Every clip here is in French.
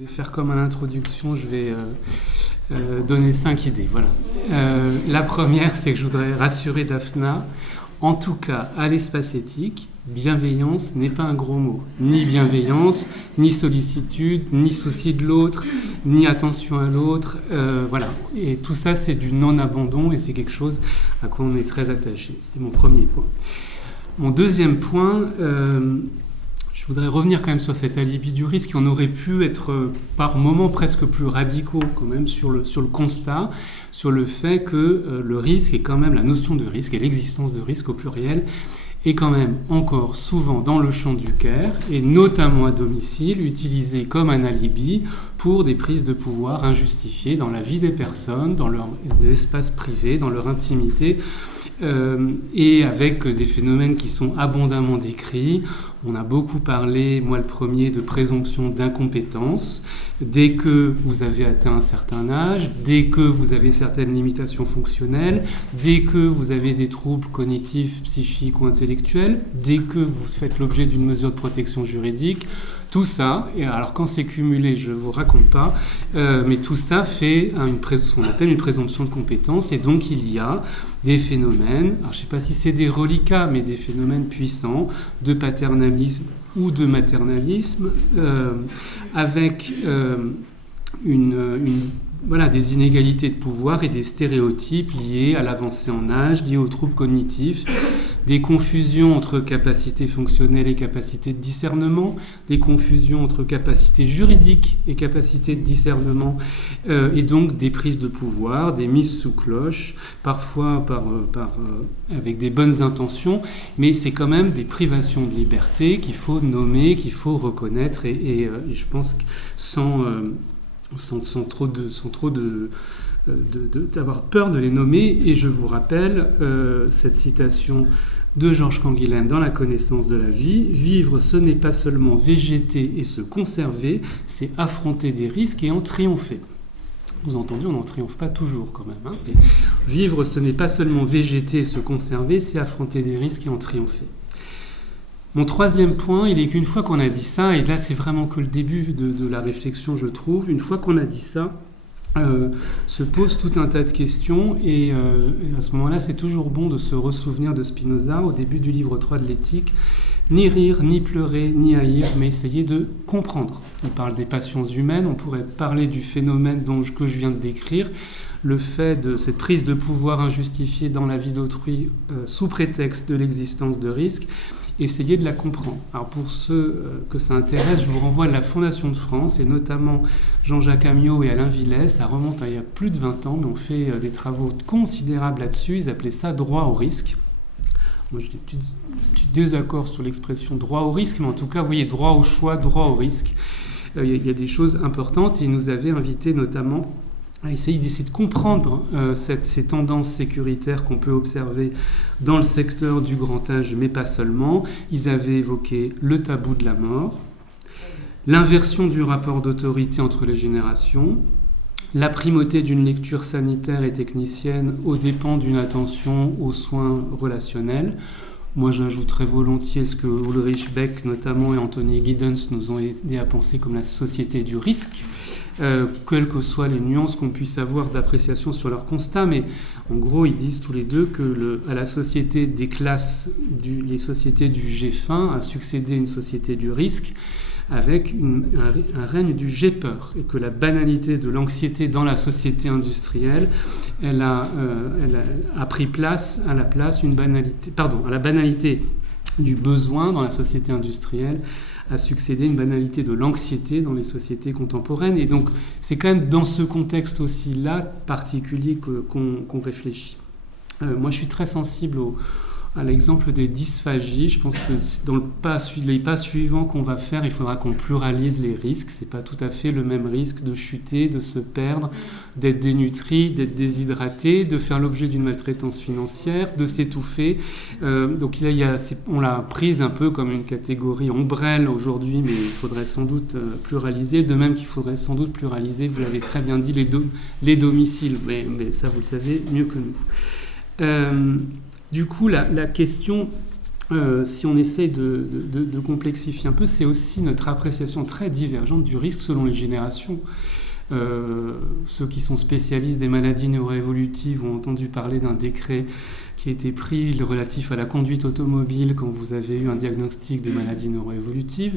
Je vais faire comme à l'introduction, je vais donner 5 idées. Voilà. La première, c'est que je voudrais rassurer Daphna. En tout cas, à l'espace éthique, bienveillance n'est pas un gros mot. Ni bienveillance, ni sollicitude, ni souci de l'autre, ni attention à l'autre. Voilà. Et tout ça, c'est du non-abandon et c'est quelque chose à quoi on est très attaché. C'était mon premier point. Mon deuxième point, je voudrais revenir quand même sur cet alibi du risque. On aurait pu être par moments presque plus radicaux quand même sur le constat, sur le fait que le risque est quand même, la notion de risque et l'existence de risque au pluriel est quand même encore souvent dans le champ du care et notamment à domicile utilisé comme un alibi pour des prises de pouvoir injustifiées dans la vie des personnes, dans leurs espaces privés, dans leur intimité. Et avec des phénomènes qui sont abondamment décrits. On a beaucoup parlé, moi le premier, de présomption d'incompétence. Dès que vous avez atteint un certain âge, dès que vous avez certaines limitations fonctionnelles, dès que vous avez des troubles cognitifs, psychiques ou intellectuels, dès que vous faites l'objet d'une mesure de protection juridique, tout ça, et alors quand c'est cumulé, je ne vous raconte pas, mais tout ça fait ce qu'on appelle une présomption de compétence, et donc il y a des phénomènes, alors je ne sais pas si c'est des reliquats, mais des phénomènes puissants de paternalisme ou de maternalisme, avec des inégalités de pouvoir et des stéréotypes liés à l'avancée en âge, liés aux troubles cognitifs, des confusions entre capacité fonctionnelle et capacité de discernement, des confusions entre capacité juridique et capacité de discernement, et donc des prises de pouvoir, des mises sous cloche, parfois avec des bonnes intentions, mais c'est quand même des privations de liberté qu'il faut nommer, qu'il faut reconnaître, et je pense que sans d'avoir peur de les nommer. Et je vous rappelle cette citation de Georges Canguilhem dans La connaissance de la vie. Vivre, ce n'est pas seulement végéter et se conserver, c'est affronter des risques et en triompher. Vous entendez, on n'en triomphe pas toujours quand même. Vivre, ce n'est pas seulement végéter et se conserver, c'est affronter des risques et en triompher. Mon troisième point, il est qu'une fois qu'on a dit ça, et là c'est vraiment que le début de la réflexion, je trouve, une fois qu'on a dit ça, se pose tout un tas de questions, et à ce moment-là, c'est toujours bon de se ressouvenir de Spinoza, au début du livre 3 de l'éthique, ni rire, ni pleurer, ni haïr, mais essayer de comprendre. Il parle des passions humaines, on pourrait parler du phénomène que je viens de décrire, le fait de cette prise de pouvoir injustifiée dans la vie d'autrui sous prétexte de l'existence de risques, essayer de la comprendre. Alors pour ceux que ça intéresse, je vous renvoie à la Fondation de France, et notamment Jean-Jacques Amiot et Alain Villès. Ça remonte à il y a plus de 20 ans, mais on fait des travaux considérables là-dessus. Ils appelaient ça droit au risque. Moi, j'ai des petits désaccords sur l'expression droit au risque, mais en tout cas, vous voyez, droit au choix, droit au risque. Il y a des choses importantes, et ils nous avaient invités notamment à essayer de comprendre ces tendances sécuritaires qu'on peut observer dans le secteur du grand âge, mais pas seulement. Ils avaient évoqué le tabou de la mort, l'inversion du rapport d'autorité entre les générations, la primauté d'une lecture sanitaire et technicienne aux dépens d'une attention aux soins relationnels. Moi, j'ajouterais volontiers ce que Ulrich Beck, notamment, et Anthony Giddens nous ont aidé à penser comme la société du risque, quelles que soient les nuances qu'on puisse avoir d'appréciation sur leur constat, mais en gros, ils disent tous les deux que à la société des classes, les sociétés du G-fin, a succédé une société du risque, avec un règne du j'ai-peur, et que la banalité de l'anxiété dans la société industrielle, elle a pris place à la banalité du besoin dans la société industrielle, a succédé une banalité de l'anxiété dans les sociétés contemporaines. Et donc, c'est quand même dans ce contexte aussi là particulier qu'on réfléchit. Moi, je suis très sensible à l'exemple des dysphagies. Je pense que dans les pas suivants qu'on va faire, il faudra qu'on pluralise les risques. C'est pas tout à fait le même risque de chuter, de se perdre, d'être dénutri, d'être déshydraté, de faire l'objet d'une maltraitance financière, de s'étouffer. Donc là, on l'a prise un peu comme une catégorie ombrelle aujourd'hui, mais il faudrait sans doute pluraliser. De même qu'il faudrait sans doute pluraliser, vous l'avez très bien dit, les domiciles. Mais ça, vous le savez mieux que nous. Du coup, la question si on essaye de complexifier un peu, c'est aussi notre appréciation très divergente du risque selon les générations. Ceux qui sont spécialistes des maladies neuroévolutives ont entendu parler d'un décret qui a été pris relatif à la conduite automobile quand vous avez eu un diagnostic de maladie neuroévolutive.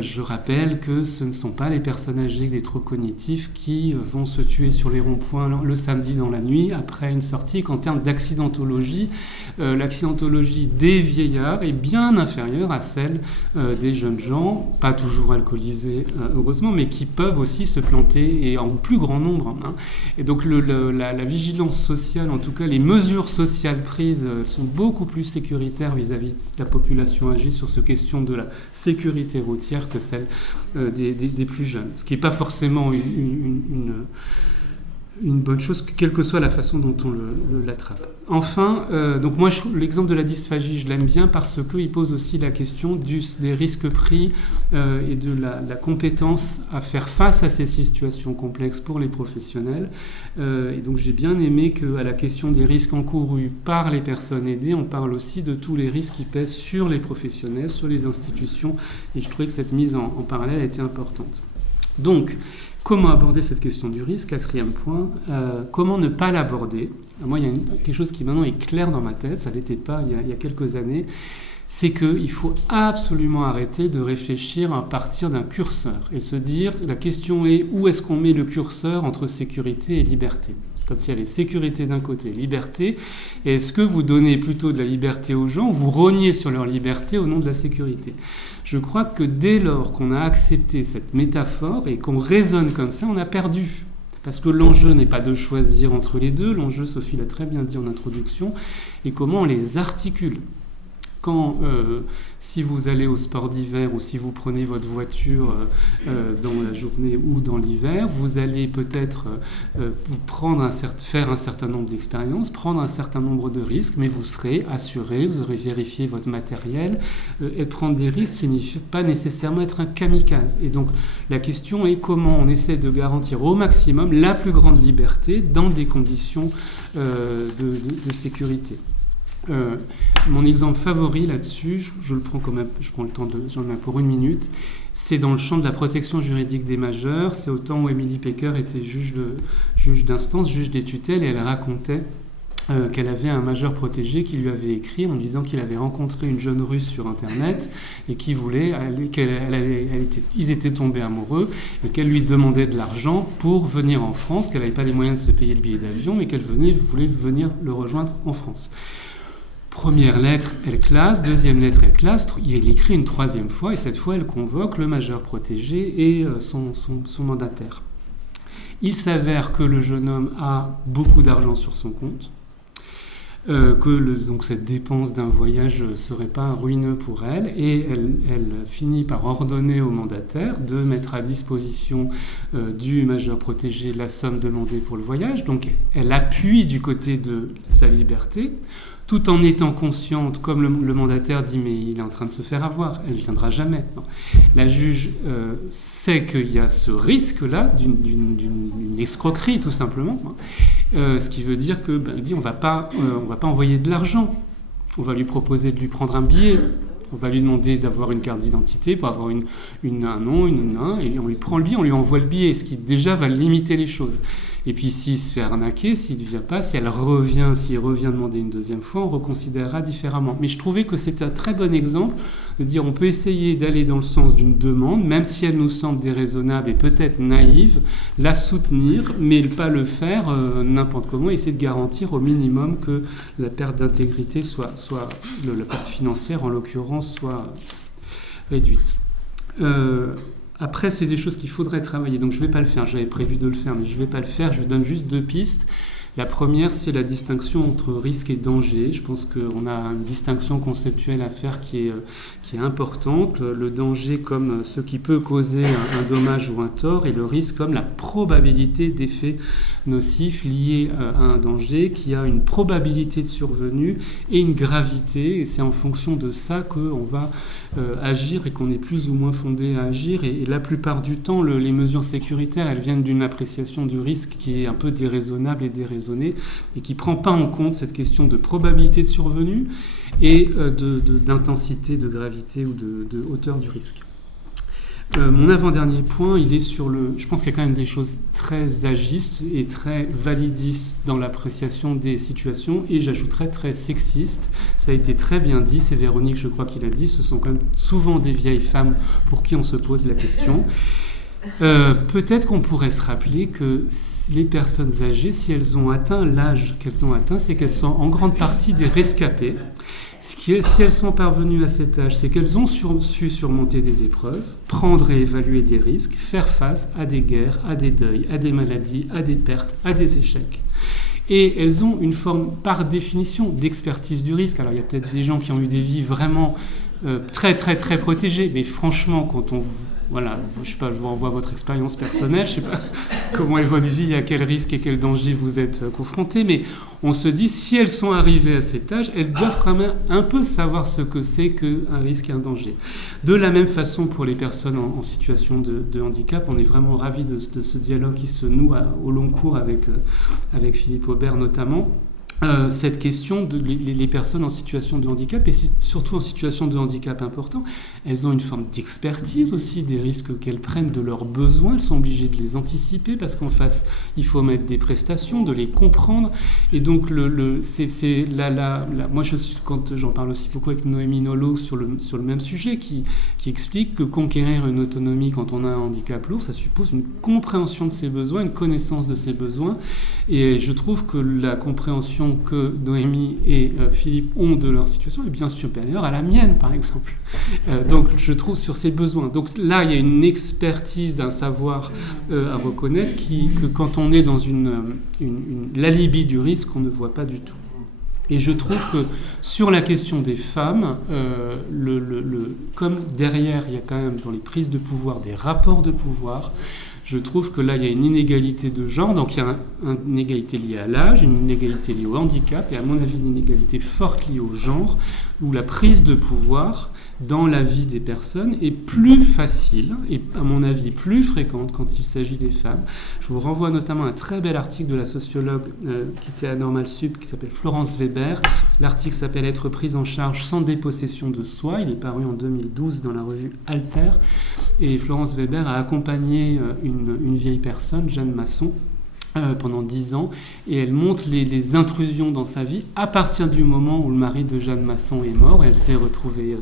Je rappelle que ce ne sont pas les personnes âgées avec des troubles cognitifs qui vont se tuer sur les ronds-points le samedi dans la nuit après une sortie, qu'en termes d'accidentologie, l'accidentologie des vieillards est bien inférieure à celle des jeunes gens, pas toujours alcoolisés heureusement, mais qui peuvent aussi se planter et en plus grand nombre. Et donc la vigilance sociale, en tout cas les mesures sociales prises sont beaucoup plus sécuritaires vis-à-vis de la population âgée sur cette question de la sécurité routière que celle des plus jeunes. Ce qui n'est pas forcément une bonne chose, quelle que soit la façon dont on l'attrape. Enfin, donc moi, l'exemple de la dysphagie, je l'aime bien parce qu'il pose aussi la question des risques pris et de la compétence à faire face à ces situations complexes pour les professionnels. Et donc j'ai bien aimé qu'à la question des risques encourus par les personnes aidées, on parle aussi de tous les risques qui pèsent sur les professionnels, sur les institutions, et je trouvais que cette mise en parallèle était importante. Donc, comment aborder cette question du risque? Quatrième point, comment ne pas l'aborder? Moi, il y a quelque chose qui maintenant est clair dans ma tête, ça ne l'était pas il y a quelques années, c'est qu'il faut absolument arrêter de réfléchir à partir d'un curseur et se dire, la question est où est-ce qu'on met le curseur entre sécurité et liberté? Comme s'il y avait sécurité d'un côté, liberté, et est-ce que vous donnez plutôt de la liberté aux gens, ou vous rognez sur leur liberté au nom de la sécurité? Je crois que dès lors qu'on a accepté cette métaphore et qu'on raisonne comme ça, on a perdu. Parce que l'enjeu n'est pas de choisir entre les deux, l'enjeu, Sophie l'a très bien dit en introduction, et comment on les articule. Quand, si vous allez au sport d'hiver ou si vous prenez votre voiture dans la journée ou dans l'hiver, vous allez peut-être faire un certain nombre d'expériences, prendre un certain nombre de risques, mais vous serez assuré, vous aurez vérifié votre matériel. Et prendre des risques signifie pas nécessairement être un kamikaze. Et donc la question est comment on essaie de garantir au maximum la plus grande liberté dans des conditions de sécurité. Mon exemple favori là-dessus, je prends le temps j'en ai pour 1 minute, c'est dans le champ de la protection juridique des majeurs. C'est au temps où Émilie Pecker était juge d'instance, juge des tutelles, et elle racontait qu'elle avait un majeur protégé qui lui avait écrit en disant qu'il avait rencontré une jeune Russe sur Internet et qu'il voulait ils étaient tombés amoureux et qu'elle lui demandait de l'argent pour venir en France, qu'elle n'avait pas les moyens de se payer le billet d'avion et qu'elle voulait venir le rejoindre en France. Première lettre, elle classe. Deuxième lettre, elle classe. Il écrit une 3e fois et cette fois, elle convoque le majeur protégé et son mandataire. Il s'avère que le jeune homme a beaucoup d'argent sur son compte, donc cette dépense d'un voyage ne serait pas ruineux pour elle, et elle finit par ordonner au mandataire de mettre à disposition du majeur protégé la somme demandée pour le voyage. Donc elle appuie du côté de sa liberté, tout en étant consciente, comme le mandataire dit, mais il est en train de se faire avoir, elle ne viendra jamais. Non. La juge sait qu'il y a ce risque-là d'une escroquerie, tout simplement, ce qui veut dire que elle dit on va pas envoyer de l'argent, on va lui proposer de lui prendre un billet, on va lui demander d'avoir une carte d'identité pour avoir un nom, et on lui prend le billet, on lui envoie le billet, ce qui déjà va limiter les choses. Et puis s'il se fait arnaquer, s'il ne vient pas, s'il revient demander une 2e fois, on reconsidérera différemment. Mais je trouvais que c'était un très bon exemple de dire on peut essayer d'aller dans le sens d'une demande, même si elle nous semble déraisonnable et peut-être naïve, la soutenir, mais pas le faire n'importe comment, essayer de garantir au minimum que la perte d'intégrité la perte financière en l'occurrence, soit réduite. Après, c'est des choses qu'il faudrait travailler, donc je ne vais pas le faire. J'avais prévu de le faire, mais je ne vais pas le faire. Je vous donne juste 2 pistes. La première, c'est la distinction entre risque et danger. Je pense qu'on a une distinction conceptuelle à faire qui est importante. Le danger comme ce qui peut causer un dommage ou un tort, et le risque comme la probabilité d'effets nocifs liés à un danger qui a une probabilité de survenue et une gravité. Et c'est en fonction de ça qu'on va agir et qu'on est plus ou moins fondé à agir. Et la plupart du temps, les mesures sécuritaires, elles viennent d'une appréciation du risque qui est un peu déraisonnable et déraisonnable. raisonnée et qui ne prend pas en compte cette question de probabilité de survenue et d'intensité, de gravité ou de hauteur du risque. Mon avant-dernier point, il est sur je pense qu'il y a quand même des choses très agistes et très validistes dans l'appréciation des situations, et j'ajouterais très sexistes. Ça a été très bien dit, c'est Véronique, je crois, qui l'a dit, ce sont quand même souvent des vieilles femmes pour qui on se pose la question. Peut-être qu'on pourrait se rappeler que les personnes âgées, si elles ont atteint l'âge qu'elles ont atteint, c'est qu'elles sont en grande partie des rescapés. Si elles sont parvenues à cet âge, c'est qu'elles ont su surmonter des épreuves, prendre et évaluer des risques, faire face à des guerres, à des deuils, à des maladies, à des pertes, à des échecs. Et elles ont une forme, par définition, d'expertise du risque. Alors il y a peut-être des gens qui ont eu des vies vraiment très très très protégées, mais franchement, quand on... Voilà, je sais pas, je vous renvoie à votre expérience personnelle, je sais pas comment est votre vie, à quel risque et quel danger vous êtes confrontés, mais on se dit, si elles sont arrivées à cet âge, elles doivent quand même un peu savoir ce que c'est qu'un risque et un danger. De la même façon, pour les personnes en situation de handicap, on est vraiment ravis de ce dialogue qui se noue au long cours avec Philippe Aubert notamment. Cette question de les personnes en situation de handicap, et surtout en situation de handicap important, elles ont une forme d'expertise aussi des risques qu'elles prennent, de leurs besoins. Elles sont obligées de les anticiper parce qu'en face, il faut mettre des prestations, de les comprendre. Et donc, moi, quand j'en parle aussi beaucoup avec Noémie Nolot sur le même sujet, qui explique que conquérir une autonomie quand on a un handicap lourd, ça suppose une compréhension de ses besoins, une connaissance de ses besoins. Et je trouve que la compréhension que Noémie et Philippe ont de leur situation est bien supérieure à la mienne, par exemple. Donc, je trouve sur ces besoins. Donc là, il y a une expertise d'un savoir à reconnaître que quand on est dans l'alibi du risque, on ne voit pas du tout. Et je trouve que sur la question des femmes, comme derrière, il y a quand même dans les prises de pouvoir des rapports de pouvoir, je trouve que là, il y a une inégalité de genre, donc il y a une inégalité liée à l'âge, une inégalité liée au handicap, et à mon avis, une inégalité forte liée au genre, où la prise de pouvoir dans la vie des personnes est plus facile, et à mon avis plus fréquente quand il s'agit des femmes. Je vous renvoie notamment à un très bel article de la sociologue qui était à Normal Sup, qui s'appelle Florence Weber. L'article s'appelle « Être prise en charge sans dépossession de soi ». Il est paru en 2012 dans la revue Alter. Et Florence Weber a accompagné une vieille personne, Jeanne Masson, pendant 10 ans, et elle montre les intrusions dans sa vie à partir du moment où le mari de Jeanne Masson est mort, et elle s'est retrouvée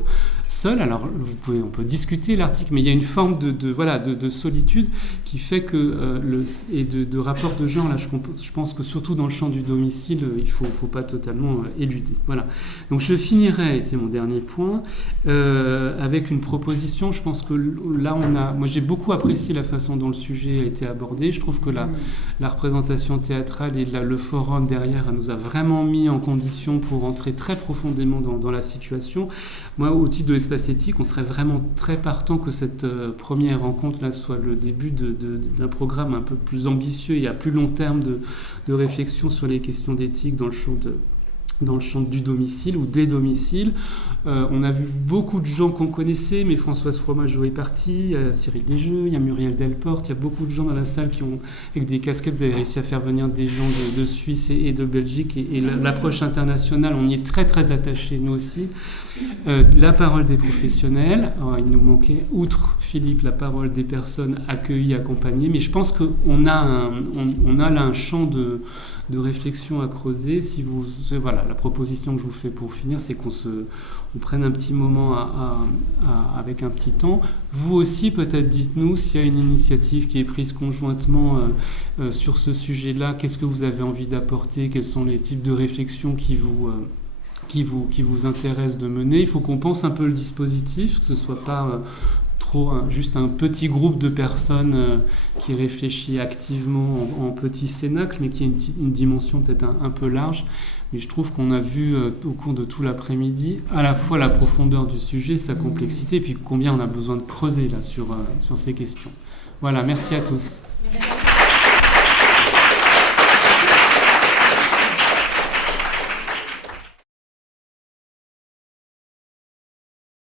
seule. Alors on peut discuter l'article, mais il y a une forme de solitude qui fait que et de rapport de genre, là je pense que surtout dans le champ du domicile, il faut pas totalement éluder. Voilà. Donc je finirai, et c'est mon dernier point, avec une proposition. Je pense que là moi j'ai beaucoup apprécié la façon dont le sujet a été abordé. Je trouve que la représentation théâtrale et le forum derrière nous a vraiment mis en condition pour entrer très profondément dans la situation. Moi, au titre de l'espace éthique, on serait vraiment très partant que cette première rencontre là soit le début d'un programme un peu plus ambitieux et à plus long terme de réflexion sur les questions d'éthique dans le champ du domicile ou des domiciles. On a vu beaucoup de gens qu'on connaissait, mais Françoise Fromageau est partie, il y a Cyril Desjeux, il y a Muriel Delporte, il y a beaucoup de gens dans la salle qui ont, avec des casquettes, vous avez réussi à faire venir des gens de Suisse et de Belgique, et l'approche internationale, on y est très très attachés, nous aussi. La parole des professionnels, il nous manquait, outre Philippe, la parole des personnes accueillies, accompagnées, mais je pense qu'on a là un champ de réflexion à creuser. Voilà, la proposition que je vous fais pour finir, c'est qu'on prenne un petit moment avec un petit temps. Vous aussi, peut-être, dites-nous s'il y a une initiative qui est prise conjointement sur ce sujet-là. Qu'est-ce que vous avez envie d'apporter? Quels sont les types de réflexions qui vous intéressent de mener? Il faut qu'on pense un peu le dispositif, que ce ne soit pas juste un petit groupe de personnes qui réfléchit activement en petit cénacle, mais qui a une dimension peut-être un peu large. Mais je trouve qu'on a vu au cours de tout l'après-midi à la fois la profondeur du sujet, sa complexité, et puis combien on a besoin de creuser là sur ces questions. Voilà, merci à tous.